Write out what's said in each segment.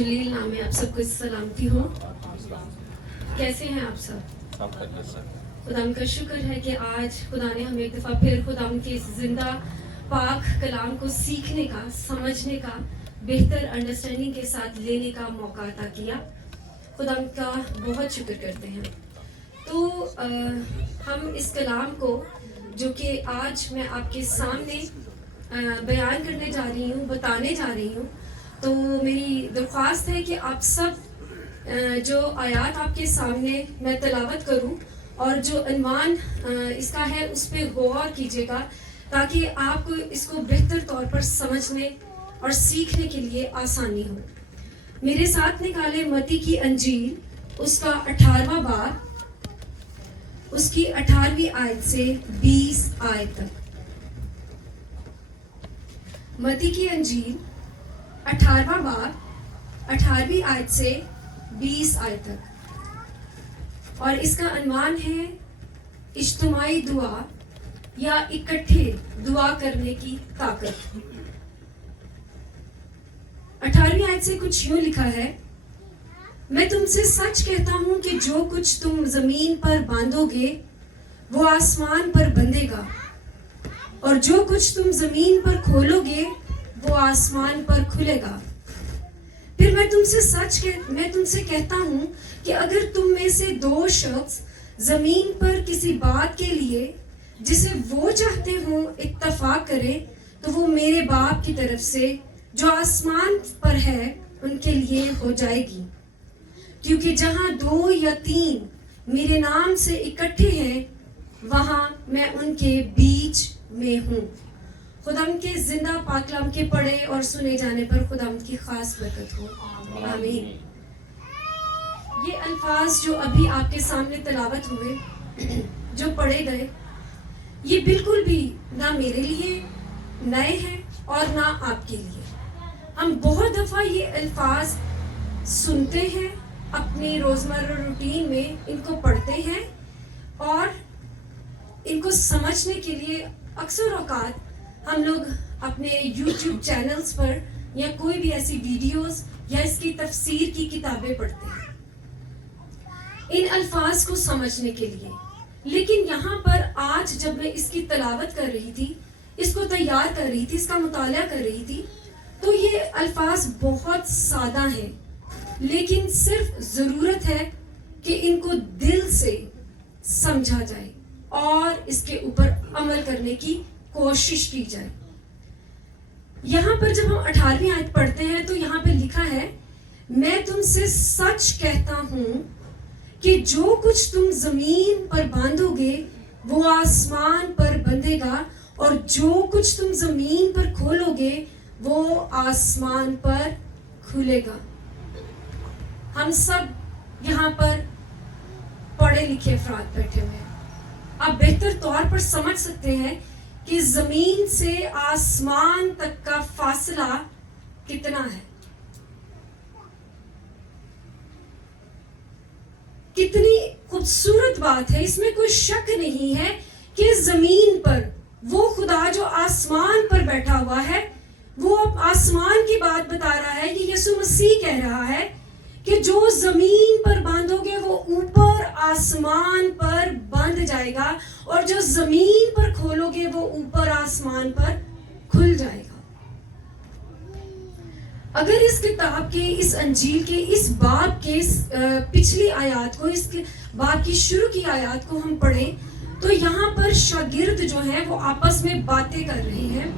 جلیل نام ہے، آپ سب کو سلامتی ہو. کیسے ہیں آپ سب؟ خدا کا شکر ہے کہ آج خدا نے ہمیں ایک دفعہ پھر خدا کے اس زندہ پاک کلام کو سیکھنے کا، سمجھنے کا، بہتر انڈرسٹینڈنگ کے ساتھ لینے کا موقع عطا کیا. خدا کا بہت شکر کرتے ہیں. تو ہم اس کلام کو جو کہ آج میں آپ کے سامنے بیان کرنے جا رہی ہوں، بتانے جا رہی ہوں، تو میری درخواست ہے کہ آپ سب جو آیات آپ کے سامنے میں تلاوت کروں اور جو عنوان اس کا ہے اس پہ غور کیجیے گا، تاکہ آپ کو اس کو بہتر طور پر سمجھنے اور سیکھنے کے لیے آسانی ہو. میرے ساتھ نکالے متی کی انجیل، اس کا 18واں باب، اس کی 18ویں آیت سے 20 آیت تک. متی کی انجیل 18واں باب، 18ویں آیت سے 20 آیت تک، اور اس کا عنوان ہے اجتماعی دعا یا اکٹھے دعا کرنے کی طاقت. 18ویں آیت سے کچھ یوں لکھا ہے: میں تم سے سچ کہتا ہوں کہ جو کچھ تم زمین پر باندھو گے وہ آسمان پر بندھے گا، اور جو کچھ تم زمین پر کھولو گے وہ آسمان پر کھلے گا. پھر میں تم سے کہتا ہوں کہ اگر تم میں سے 2 شخص زمین پر کسی بات کے لیے جسے وہ چاہتے ہوں اتفاق کریں تو وہ میرے باپ کی طرف سے جو آسمان پر ہے ان کے لیے ہو جائے گی. کیونکہ جہاں 2 یا 3 میرے نام سے اکٹھے ہیں وہاں میں ان کے بیچ میں ہوں. خدا کے زندہ پاک کلام کے پڑھے اور سنے جانے پر خدا کی خاص برکت ہو. آمین. یہ الفاظ جو ابھی آپ کے سامنے تلاوت ہوئے، جو پڑھے گئے، یہ بالکل بھی نہ میرے لیے نئے ہیں اور نہ آپ کے لیے. ہم بہت دفعہ یہ الفاظ سنتے ہیں، اپنی روزمرہ روٹین میں ان کو پڑھتے ہیں، اور ان کو سمجھنے کے لیے اکثر اوقات ہم لوگ اپنے یوٹیوب چینلز پر یا کوئی بھی ایسی ویڈیوز یا اس کی تفسیر کی کتابیں پڑھتے ہیں ان الفاظ کو سمجھنے کے لیے. لیکن یہاں پر آج جب میں اس کی تلاوت کر رہی تھی، اس کو تیار کر رہی تھی، اس کا مطالعہ کر رہی تھی، تو یہ الفاظ بہت سادہ ہیں، لیکن صرف ضرورت ہے کہ ان کو دل سے سمجھا جائے اور اس کے اوپر عمل کرنے کی کوشش کی جائے. یہاں پر جب ہم 18ویں آیت پڑھتے ہیں تو یہاں پہ لکھا ہے: میں تم سے سچ کہتا ہوں کہ جو کچھ تم زمین پر باندھو گے وہ آسمان پر بندھے گا، اور جو کچھ تم زمین پر کھولو گے وہ آسمان پر کھلے گا. ہم سب یہاں پر پڑھے لکھے افراد بیٹھے ہوئے ہیں. آپ بہتر طور پر سمجھ سکتے ہیں کہ زمین سے آسمان تک کا فاصلہ کتنا ہے. کتنی خوبصورت بات ہے، اس میں کوئی شک نہیں ہے کہ زمین پر وہ خدا جو آسمان پر بیٹھا ہوا ہے، وہ آسمان کی بات بتا رہا ہے. یہ یسوع مسیح کہہ رہا ہے کہ جو زمین پر باندھو گے وہ اوپر آسمان پر بندھ جائے گا، اور جو زمین پر کھولو گے وہ اوپر آسمان پر کھل جائے گا. اگر اس کتاب کے، اس انجیل کے اس باب کے پچھلی آیات کو، اس باب کی شروع کی آیات کو ہم پڑھیں تو یہاں پر شاگرد جو ہیں وہ آپس میں باتیں کر رہے ہیں،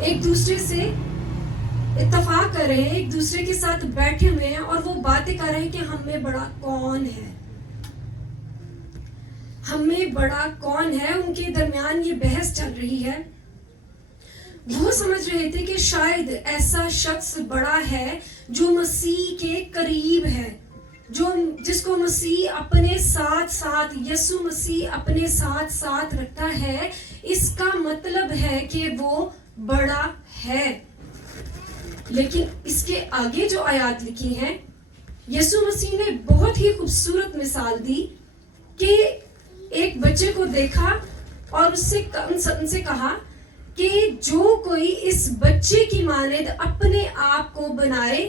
ایک دوسرے سے اتفاق کر رہے ہیں، ایک دوسرے کے ساتھ بیٹھے ہوئے ہیں، اور وہ باتیں کر رہے ہیں کہ ہم میں بڑا کون ہے، ہم میں بڑا کون ہے. ان کے درمیان یہ بحث چل رہی ہے. وہ سمجھ رہے تھے کہ شاید ایسا شخص بڑا ہے جو مسیح کے قریب ہے، جس کو مسیح اپنے ساتھ یسوع مسیح اپنے ساتھ رکھتا ہے. اس کا مطلب ہے کہ وہ بڑا ہے. لیکن اس کے آگے جو آیات لکھی ہیں، یسوع مسیح نے بہت ہی خوبصورت مثال دی کہ ایک بچے کو دیکھا اور ان سے کہا کہ جو کوئی اس بچے کی مانند اپنے آپ کو بنائے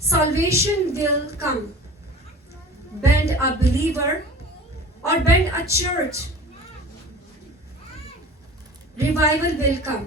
salvation will come, bend a believer or bend a church, revival will come.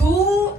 2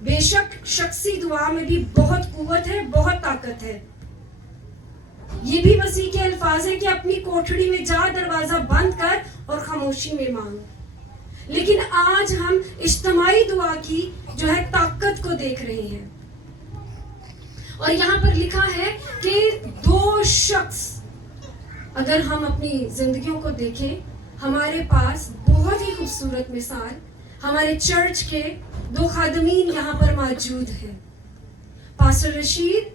بے شک شخصی دعا میں بھی بہت قوت ہے, بہت طاقت ہے. یہ بھی مسیح کے الفاظ ہیں کہ اپنی کوٹھڑی میں جا, دروازہ بند کر اور خاموشی میں مانگ. لیکن آج ہم اجتماعی دعا کی جو ہے طاقت کو دیکھ رہے ہیں. اور یہاں پر لکھا ہے کہ 2 شخص, اگر ہم اپنی زندگیوں کو دیکھیں, ہمارے پاس بہت ہی خوبصورت مثال ہمارے چرچ کے 2 خادمین یہاں پر موجود ہیں, پاسٹر رشید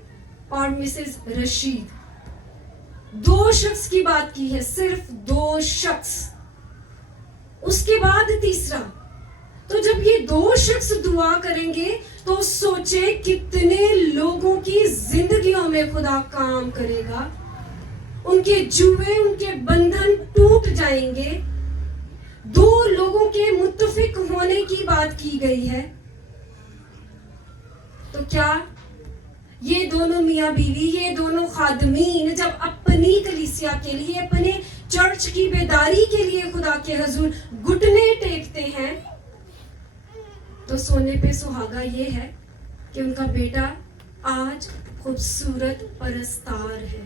اور مسز رشید. 2 شخص کی بات کی ہے, صرف 2 شخص. اس کے بعد تیسرا. تو جب یہ 2 شخص دعا کریں گے تو سوچے کتنے لوگوں کی زندگیوں میں خدا کام کرے گا. ان کے جوئے, ان کے بندھن ٹوٹ جائیں گے. 2 لوگوں کے متفق ہونے کی بات کی گئی ہے. تو کیا یہ دونوں میاں بیوی, یہ دونوں خادمین جب اپنی کلیسیا کے لیے, اپنے چرچ کی بیداری کے لیے خدا کے حضور گھٹنے ٹیکتے ہیں, تو سونے پہ سہاگا یہ ہے کہ ان کا بیٹا آج خوبصورت پرستار ہے.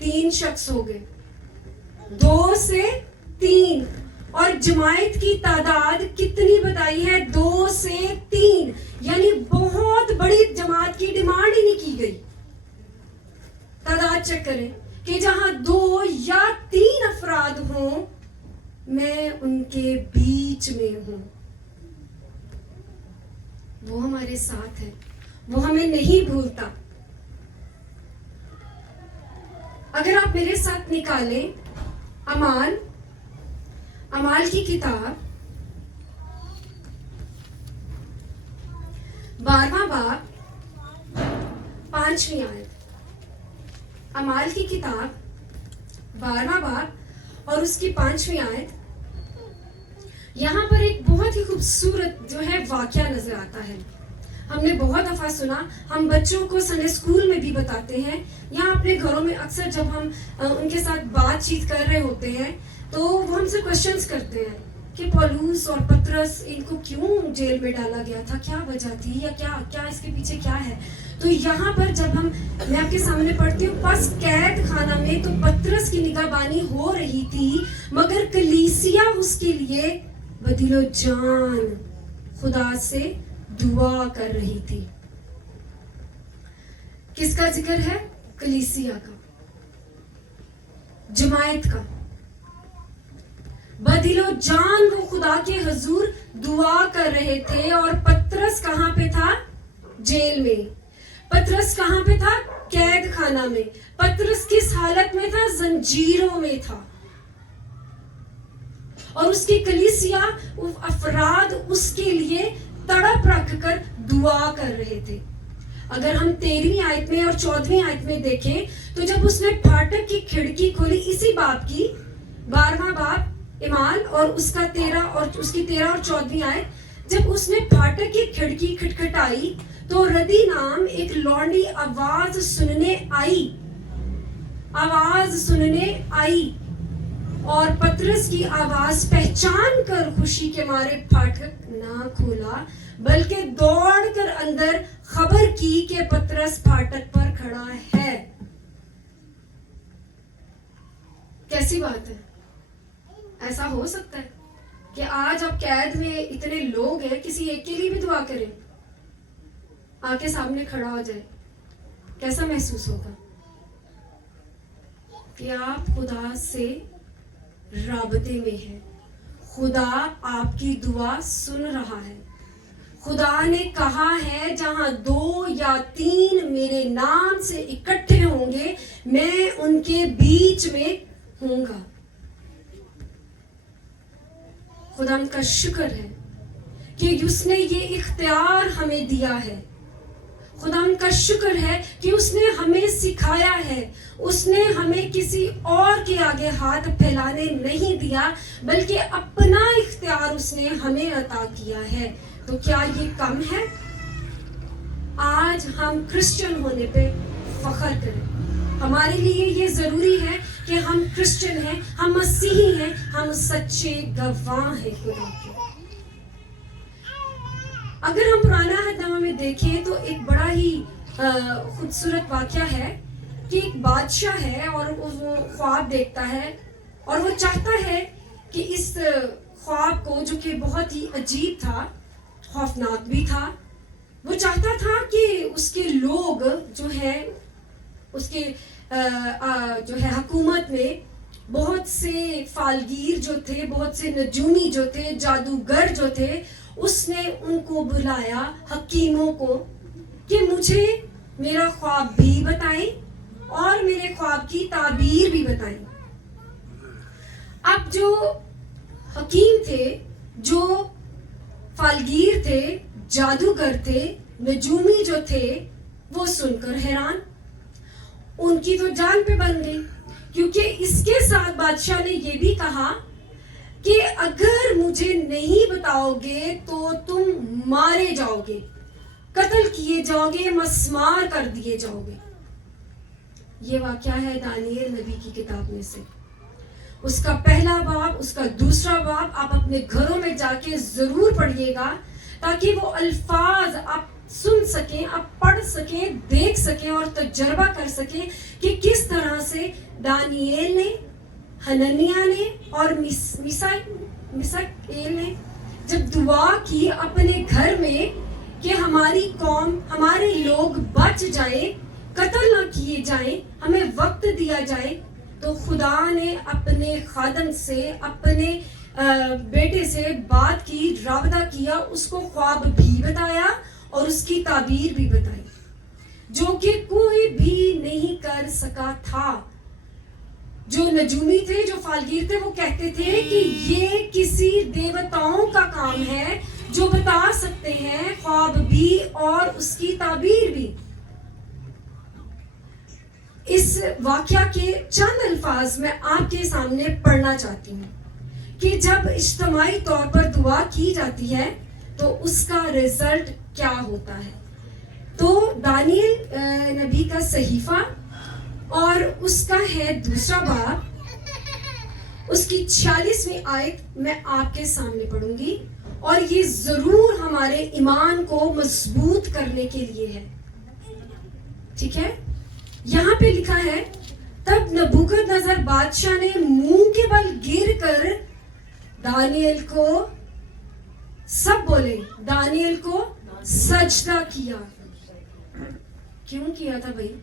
3 شخص ہو گئے, 2 سے 3, اور جماعت کی تعداد کتنی بتائی ہے؟ 2 سے 3, یعنی بہت بڑی جماعت کی ڈیمانڈ ہی نہیں کی گئی. تعداد چیک کریں کہ جہاں 2 یا 3 افراد ہوں, میں ان کے بیچ میں ہوں. وہ ہمارے ساتھ ہے, وہ ہمیں نہیں بھولتا. اگر آپ میرے ساتھ نکالیں اعمال کی کتاب 12واں باب 5ویں آیت. اعمال کی کتاب 12واں باب اور اس کی 5ویں آیت. یہاں پر ایک بہت ہی خوبصورت جو ہے واقعہ نظر آتا ہے. ہم نے بہت دفعہ سنا, ہم بچوں کو سنڈے اسکول میں بھی بتاتے ہیں, یا اپنے گھروں میں اکثر جب ہم ان کے ساتھ بات چیت کر رہے ہوتے ہیں تو وہ ہم سے کوشچنس کرتے ہیں کہ پولوس اور پطرس, ان کو کیوں جیل میں ڈالا گیا تھا, کیا وجہ تھی, یا کیا اس کے پیچھے کیا ہے. تو یہاں پر جب میں آپ کے سامنے پڑھتی ہوں, پس قید خانہ میں تو پطرس کی نگہبانی ہو رہی تھی, مگر کلیسیا اس کے لیے بدل و جان خدا سے دعا کر رہی تھی. کس کا ذکر ہے؟ کلیسیا کا, جماعت کا. بدل و جان وہ خدا کے حضور دعا کر رہے تھے. اور پطرس کہاں پہ تھا؟ جیل میں. پطرس کہاں پہ تھا؟ قید خانہ میں. پطرس کس حالت میں تھا؟ زنجیروں میں تھا. اور اس کی کلیسیا, افراد اس کے لیے تڑپ رکھ کر دعا کر رہے تھے. اگر ہم 13ویں آیت میں اور 14ویں آیت میں دیکھیں تو جب اس نے پھاٹک کی کھڑکی کھولی, اسی باب کی 12واں باب اعمال اور اس کا 13 اور 14ویں آیت, جب اس نے پھاٹک کی کھڑکی کھٹکھٹائی تو ردی نام ایک لونڈی آواز سننے آئی اور پطرس کی آواز پہچان کر خوشی کے مارے پھاٹک نہ کھولا, بلکہ دوڑ کر اندر خبر کی کہ پطرس پھاٹک پر کھڑا ہے. کیسی بات ہے؟ ایسا ہو سکتا ہے کہ آج آپ قید میں اتنے لوگ ہیں, کسی ایک کے لیے بھی دعا کریں, آ کے سامنے کھڑا ہو جائے, کیسا محسوس ہوگا کہ آپ خدا سے رابطے میں ہیں, خدا آپ کی دعا سن رہا ہے. خدا نے کہا ہے جہاں 2 یا 3 میرے نام سے اکٹھے ہوں گے, میں ان کے بیچ میں ہوں گا. خدا ان کا شکر ہے کہ اس نے یہ اختیار ہمیں دیا ہے. خدا ان کا شکر ہے کہ اس نے ہمیں سکھایا ہے, اس نے ہمیں کسی اور کے آگے ہاتھ پھیلانے نہیں دیا, بلکہ اپنا اختیار اس نے ہمیں عطا کیا ہے. تو کیا یہ کم ہے؟ آج ہم کرسچن ہونے پہ فخر کریں. ہمارے لیے یہ ضروری ہے کہ ہم کرسچن ہیں, ہم مسیحی ہیں, ہم سچے گواہ ہیں خدا کے. اگر ہم پرانا عہد نامہ میں دیکھیں تو ایک بڑا ہی خوبصورت واقعہ ہے کہ ایک بادشاہ ہے اور وہ خواب دیکھتا ہے اور وہ چاہتا ہے کہ اس خواب کو جو کہ بہت ہی عجیب تھا، خوفناک بھی تھا، وہ چاہتا تھا کہ اس کے لوگ جو ہے اس کے جو ہے حکومت میں بہت سے فالگیر جو تھے، بہت سے نجومی جو تھے، جادوگر جو تھے، اس نے ان کو بلایا، حکیموں کو، کہ مجھے میرا خواب بھی بتائیں اور میرے خواب کی تعبیر بھی بتائیں۔ اب جو حکیم تھے، جو فالگیر تھے، جادوگر تھے، نجومی جو تھے، وہ سن کر حیران، ان کی تو جان پہ بن گئی، کیونکہ اس کے ساتھ بادشاہ نے یہ بھی کہا کہ اگر مجھے نہیں بتاؤ گے تو تم مارے جاؤ گے، قتل کیے جاؤ گے، مسمار کر دیے جاؤ گے۔ یہ واقعہ ہے دانیل نبی کی کتاب میں سے، اس کا پہلا باب، اس کا دوسرا باب آپ اپنے گھروں میں جا کے ضرور پڑھیے گا، تاکہ وہ الفاظ آپ سن سکیں، آپ پڑھ سکیں، دیکھ سکیں اور تجربہ کر سکیں کہ کس طرح سے دانیل نے، حننیہ نے اور میشائیل نے جب دعا کی اپنے گھر میں کہ ہماری قوم، ہمارے لوگ بچ جائیں، قتل نہ کیے جائیں، ہمیں وقت دیا جائے، تو خدا نے اپنے خادم سے، اپنے بیٹے سے بات کی، رابطہ کیا، اس کو خواب بھی بتایا اور اس کی تعبیر بھی بتائی، جو کہ کوئی بھی نہیں کر سکا تھا۔ جو نجومی تھے، جو فالگیر تھے، وہ کہتے تھے کہ یہ کسی دیوتاؤں کا کام ہے جو بتا سکتے ہیں خواب بھی اور اس کی تعبیر بھی۔ اس واقعہ کے چند الفاظ میں آپ کے سامنے پڑھنا چاہتی ہوں کہ جب اجتماعی طور پر دعا کی جاتی ہے تو اس کا رزلٹ کیا ہوتا ہے۔ تو دانیل نبی کا صحیفہ اور اس کا ہے دوسرا باب، اس کی 46ویں آیت میں آپ کے سامنے پڑھوں گی، اور یہ ضرور ہمارے ایمان کو مضبوط کرنے کے لیے ہے، ٹھیک ہے۔ یہاں پہ لکھا ہے، تب نبوکدنضر بادشاہ نے منہ کے بل گر کر دانیل کو، سب بولے، دانیل کو سجدہ کیا۔ کیوں کیا تھا بھائی؟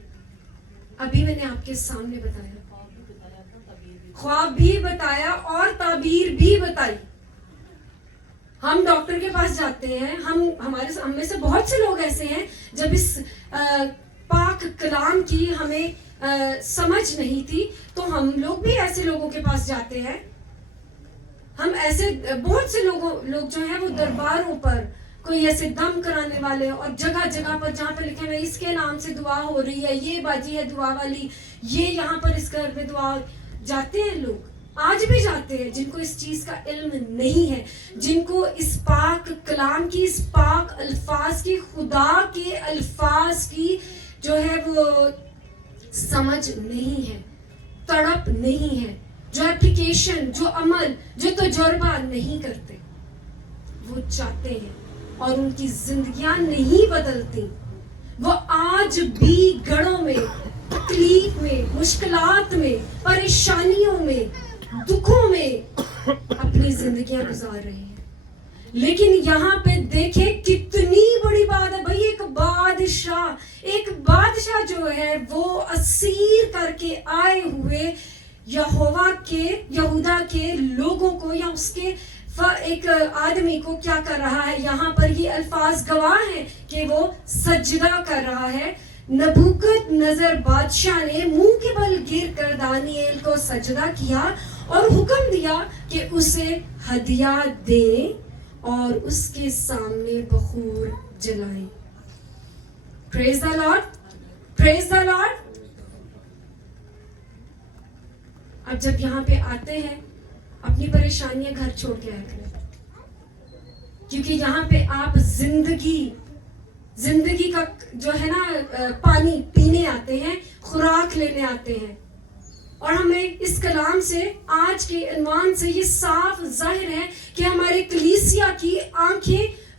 ابھی میں نے آپ کے سامنے بتایا، خواب بھی بتایا اور تعبیر بھی بتائی۔ ہم ڈاکٹر کے پاس جاتے ہیں، ہم میں سے بہت سے لوگ ایسے ہیں، جب اس پاک کلام کی ہمیں سمجھ نہیں تھی تو ہم لوگ بھی ایسے لوگوں کے پاس جاتے ہیں۔ ہم ایسے بہت سے لوگ جو ہیں وہ درباروں پر، کوئی ایسے دم کرانے والے اور جگہ جگہ پر جہاں پہ لکھے ہوئے اس کے نام سے دعا ہو رہی ہے، یہ باجی ہے دعا والی، یہ یہاں پر اس گھر میں دعا، جاتے ہیں لوگ، آج بھی جاتے ہیں، جن کو اس چیز کا علم نہیں ہے، جن کو اس پاک کلام کی، اس پاک الفاظ کی، خدا کے الفاظ کی جو ہے وہ سمجھ نہیں ہے، تڑپ نہیں ہے، جو اپلیکیشن، جو عمل، جو تجربہ نہیں کرتے، وہ چاہتے ہیں اور ان کی زندگیاں نہیں بدلتی۔ وہ آج بھی گڑھوں میں، تکلیف میں، مشکلات میں، پریشانیوں میں، دکھوں میں اپنی زندگیاں گزار رہے ہیں۔ لیکن یہاں پہ دیکھیں کتنی بڑی بات ہے بھائی، ایک بادشاہ جو ہے وہ اسیر کر کے آئے ہوئے یہودا کے لوگوں کو، یا اس کے ایک آدمی کو کیا کر رہا ہے۔ یہاں پر یہ الفاظ گواہ ہیں کہ وہ سجدہ کر رہا ہے۔ نبوکدنضر بادشاہ نے منہ کے بل گر کر دانیل کو سجدہ کیا اور حکم دیا کہ اسے ہدیہ دیں اور اس کے سامنے بخور جلائیں۔ پریز دی لارڈ، پریز دی لارڈ۔ اب جب یہاں پہ آتے ہیں، اپنی پریشانیاں گھر چھوڑ کے آئے کریں، کیونکہ یہاں پہ آپ زندگی کا جو ہے نا پانی پینے آتے ہیں، خوراک لینے آتے ہیں، اور ہمیں اس کلام سے، آج کے عنوان سے یہ صاف ظاہر ہے کہ ہمارے کلیسیا کی آنکھیں